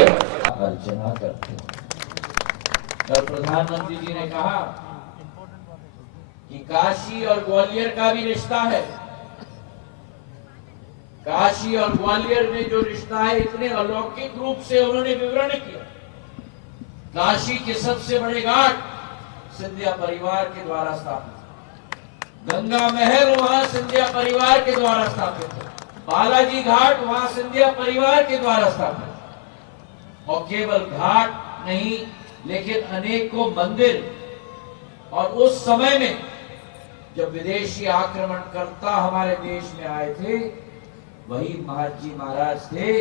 अर्चना करते हैं। और प्रधानमंत्री जी ने कहा कि काशी और ग्वालियर का भी रिश्ता है। काशी और ग्वालियर में जो रिश्ता है इतने अलौकिक रूप से उन्होंने विवरण किया। काशी के सबसे बड़े घाट सिंधिया परिवार के द्वारा स्थापित, गंगा महल वहां सिंधिया परिवार के द्वारा स्थापित, बालाजी घाट वहां सिंधिया परिवार के द्वारा स्थापित। और केवल घाट नहीं लेकिन अनेकों मंदिर। और उस समय में जब विदेशी आक्रमणकर्ता हमारे देश में आए थे, वही महाजी महाराज थे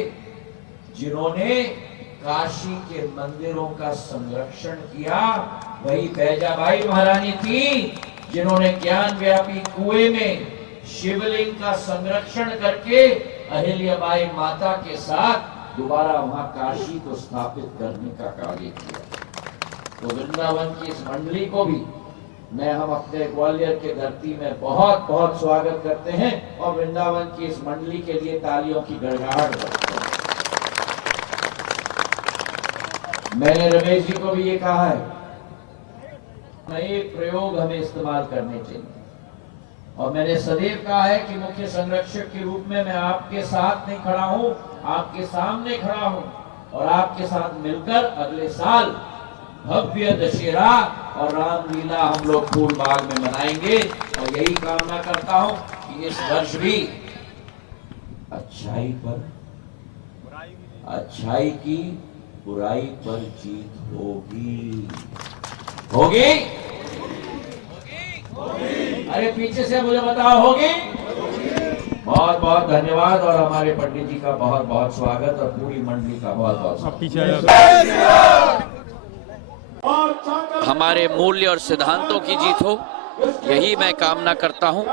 जिन्होंने काशी के मंदिरों का संरक्षण किया। वही बैजाबाई महारानी थी जिन्होंने ज्ञान व्यापी कुएं में शिवलिंग का संरक्षण करके अहिल्याबाई माता के साथ दोबारा वहां काशी को स्थापित करने का कार्य किया। तो वृंदावन की इस मंडली को भी हम अपने ग्वालियर के धरती में बहुत बहुत स्वागत करते हैं और वृंदावन की इस मंडली के लिए तालियों की गड़गड़ाहट करते हैं। मैंने रमेश जी को भी ये कहा है, नए प्रयोग हमें इस्तेमाल करने चाहिए। और मैंने सदैव कहा है कि मुख्य संरक्षक के रूप में मैं आपके साथ नहीं खड़ा हूं, आपके सामने खड़ा हूं और आपके साथ मिलकर अगले साल भव्य दशहरा और रामलीला हम लोग फूलबाग में मनाएंगे। और यही कामना करता हूं कि इस वर्ष भी अच्छाई की बुराई पर जीत होगी। होगी? अरे पीछे से मुझे बताओ, होगी? बहुत बहुत धन्यवाद और हमारे पंडित जी का बहुत बहुत स्वागत और पूरी मंडली का बहुत बहुत स्वागत। हमारे मूल्य और सिद्धांतों की जीत हो, यही मैं कामना करता हूं।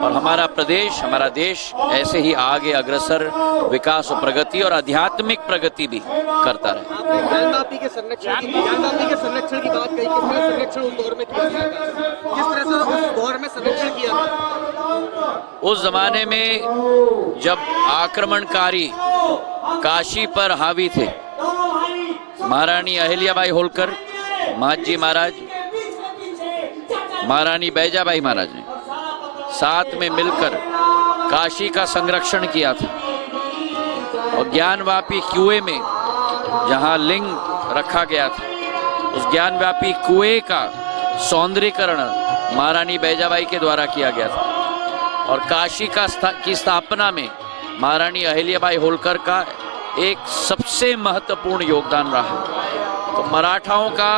और हमारा प्रदेश, हमारा देश ऐसे ही आगे अग्रसर विकास और प्रगति और आध्यात्मिक प्रगति भी करता रहे। ज्ञानवापी के संरक्षण की बात कही, किस तरह संरक्षण उस दौर में किया गया था? किस तरह से उस दौर में संरक्षण किया था? उस जमाने में जब आक्रमणकारी काशी पर हावी थे, महारानी अहिल्याबाई होलकर, महाजी महाराज, महारानी बैजाबाई महाराज ने साथ में मिलकर काशी का संरक्षण किया था। और ज्ञानवापी कुएं में जहां लिंग रखा गया था, उस ज्ञानव्यापी कुएं का सौंदर्यीकरण महारानी बैजाबाई के द्वारा किया गया था। और काशी की स्थापना में महारानी अहिल्याबाई होलकर का एक सबसे महत्वपूर्ण योगदान रहा। तो मराठाओं का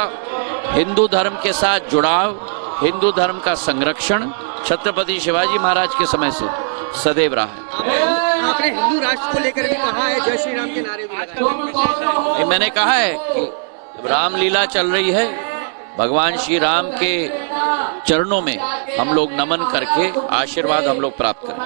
हिंदू धर्म के साथ जुड़ाव, हिंदू धर्म का संरक्षण छत्रपति शिवाजी महाराज के समय से सदैव रहा है। आपने हिंदू राष्ट्र को लेकर भी कहा है, जय श्री राम के नारे भी लगाए। मैंने कहा है कि रामलीला चल रही है, भगवान श्री राम के चरणों में हम लोग नमन करके आशीर्वाद हम लोग प्राप्त करें।